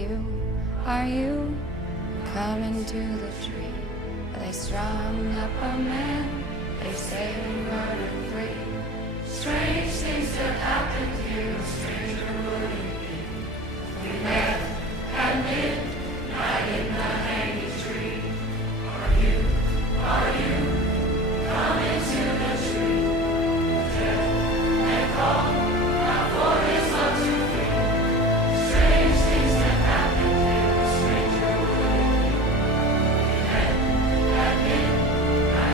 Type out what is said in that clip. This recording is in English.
Are you coming to the tree? They strung up a man, they say murder free.